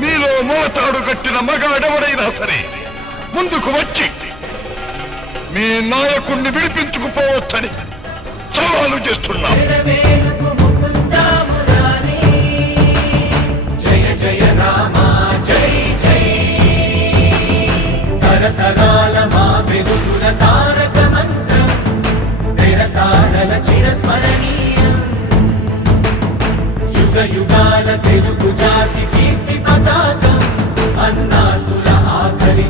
మీలో మోతాడు కట్టిన మగాడెవడైనా సరే ముందుకు వచ్చి మీ నాయకుణ్ణి విడిపించుకుపోవచ్చని సవాలు చేస్తున్నాం. తరతరాల మా వెలుగుల తారక మంత్రం తెరతారల చిరస్మరణీయం. యుగ యుగాల తెలుగు జాతి కీర్తి పతాకం అన్నాతుల ఆకలి